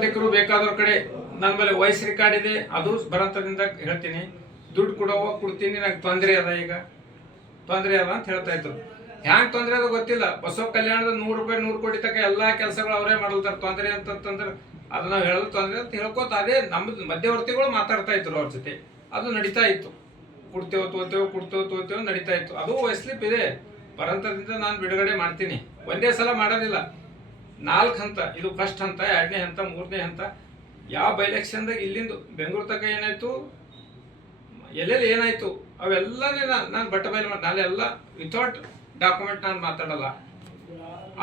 ನಾಗರಿಕರು ಬೇಕಾದವ್ರ ಕಡೆ ನನ್ನ ಮೇಲೆ ವಾಯ್ಸ್ ರೆಕಾರ್ಡ್ ಇದೆ, ಅದು ಬರಂತದಿಂದ ಹೇಳ್ತೀನಿ. ದುಡ್ಡು ಕೊಡ್ತೀನಿ, ನಂಗೆ ತೊಂದರೆ ಅದ, ಈಗ ತೊಂದರೆ ಅದ ಅಂತ ಹೇಳ್ತಾ ಇದ್ರು. ಹ್ಯಾಂಗ್ ತೊಂದರೆ ಅದ ಗೊತ್ತಿಲ್ಲ. ಬಸವ ಕಲ್ಯಾಣದ 100 ರೂಪಾಯಿ 100 ಕೋಟಿ ತನಕ ಎಲ್ಲಾ ಕೆಲಸಗಳು ಅವರೇ ಮಾಡಲ್ತಾರೆ. ತೊಂದರೆ ಅಂತಂದ್ರೆ ಅದು ನಾವು ಹೇಳೋದು ತೊಂದರೆ ಅಂತ ಹೇಳ್ಕೋತ ಅದೇ ನಮ್ದು ಮಧ್ಯವರ್ತಿಗಳು ಮಾತಾಡ್ತಾ ಇದ್ರು ಅವ್ರ ಜೊತೆ. ಅದು ನಡೀತಾ ಇತ್ತು. ಕೊಡ್ತೇವೆ ನಡೀತಾ ಇತ್ತು. ಅದು ಸ್ಲಿಪ್ ಇದೆ. ಬರಂತದಿಂದ ನಾನು ಬಿಡುಗಡೆ ಮಾಡ್ತೀನಿ. ಒಂದೇ ಸಲ ಮಾಡೋದಿಲ್ಲ, 4 ಹಂತ. ಇದು ಫಸ್ಟ್ ಹಂತ, 2ನೇ ಹಂತ, 3ನೇ ಹಂತ. ಯಾವ ಬೈ ಎಲೆಕ್ಷನ್ದಾಗ ಇಲ್ಲಿಂದ ಬೆಂಗಳೂರು ತನಕ ಏನಾಯ್ತು, ಎಲ್ಲೆಲ್ಲಿ ಏನಾಯ್ತು ಅವೆಲ್ಲನೇ ನಾನು ಬಟ್ಟ ಬಯಲು ಮಾಡಿ. ನಾಳೆಲ್ಲ ವಿತೌಟ್ ಡಾಕ್ಯುಮೆಂಟ್ ನಾನು ಮಾತಾಡಲ್ಲ.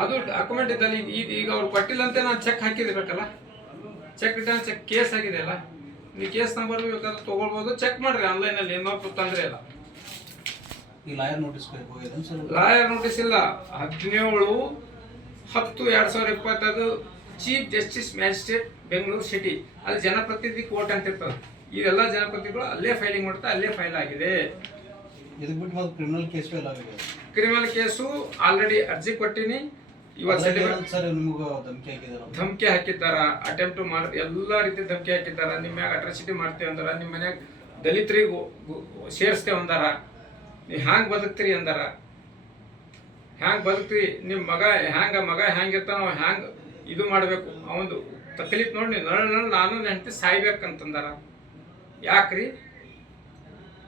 ಅದು ಡಾಕ್ಯುಮೆಂಟ್ ಇದ್ದಲ್ಲಿ ಈಗ ಅವ್ರು ಕೊಟ್ಟಿಲ್ಲ ಅಂತ ನಾನು ಚೆಕ್ ಹಾಕಿದಿರ್ಬೇಕಲ್ಲ. ಚೆಕ್ ಕೇಸ್ ಆಗಿದೆ ಅಲ್ಲ, ನೀವು ಕೇಸ್ ನಂಬರ್ ಬೇಕಾದ್ರೆ ತೊಗೊಳ್ಬೋದು. ಚೆಕ್ ಮಾಡ್ರಿ ಆನ್ಲೈನಲ್ಲಿ, ಏನೋ ತೊಂದರೆ ಇಲ್ಲ. ಲಾಯರ್ ನೋಟಿಸ್ ಇಲ್ಲ. 17/10/2020 chief justice magistrate Bengaluru city, ಅಲ್ಲಿ ಜನಪ್ರತಿನಿಧಿ ಕೋರ್ಟ್ ಅಂತ ಇರ್ತದೆ. ಇದೆಲ್ಲ ಜನಪ್ರತಿನಿಧಿಗಳು ಅಲ್ಲೇ ಫೈಲಿಂಗ್ ಮಾಡ್ತಾ ಅಲ್ಲೇ ಫೈಲ್ ಆಗಿದೆ. ಕ್ರಿಮಿನಲ್ ಕೇಸು ಆಲ್ರೆಡಿ ಅರ್ಜಿ ಕೊಟ್ಟಿನಿ. ಧಮಕಿ ಹಾಕಿದ್ದಾರ, ಅಟೆಂಪ್ಟ್ ಮಾಡಿ ಎಲ್ಲ ರೀತಿ ಧಮಕಿ ಹಾಕಿದ್ದಾರ. ನಿಮ್ಮ ಮ್ಯಾಗ ಅಟ್ರಾಸಿಟಿ ಮಾಡ್ತೇವೆ ಅಂದಾರ, ನಿಮ್ಮ ಮನ್ಯಾಗ ದಲಿತರಿಗೂ ಸೇರಿಸ್ತೇವೆ ಅಂದಾರ, ನೀವು ಹ್ಯಾಂಗ್ ಬದುಕ್ತೀರಿ ಅಂದಾರ. ಹ್ಯಾಂಗ್ ಬದುಕ್ತೀರಿ, ನಿಮ್ಮ ಮಗ ಹ್ಯಾಂಗಿರ್ತಾನ ಹ್ಯಾಂಗ್ ಇದು ಮಾಡಬೇಕು, ಅವನು ತಕ್ಲೀಫ್ ನೋಡಿ ನಾನು ಹೆಂಡತಿ ಸಾಯ್ಬೇಕಂತಂದಾರ. ಯಾಕ್ರಿ?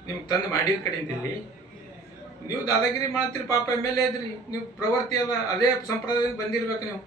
ನಿಮ್ಗೆ ತಂದು ಮಾಡಿದ ಕಡೆಯಿಂದ ಇಲ್ಲಿ ನೀವು ದಾದಾಗಿರಿ ಮಾಡ್ತೀರಿ. ಪಾಪ MLA ಇದ್ರಿ, ನೀವು ಪ್ರವೃತ್ತಿ ಅದ, ಅದೇ ಸಂಪ್ರದಾಯದಿಂದ ಬಂದಿರ್ಬೇಕು ನೀವು.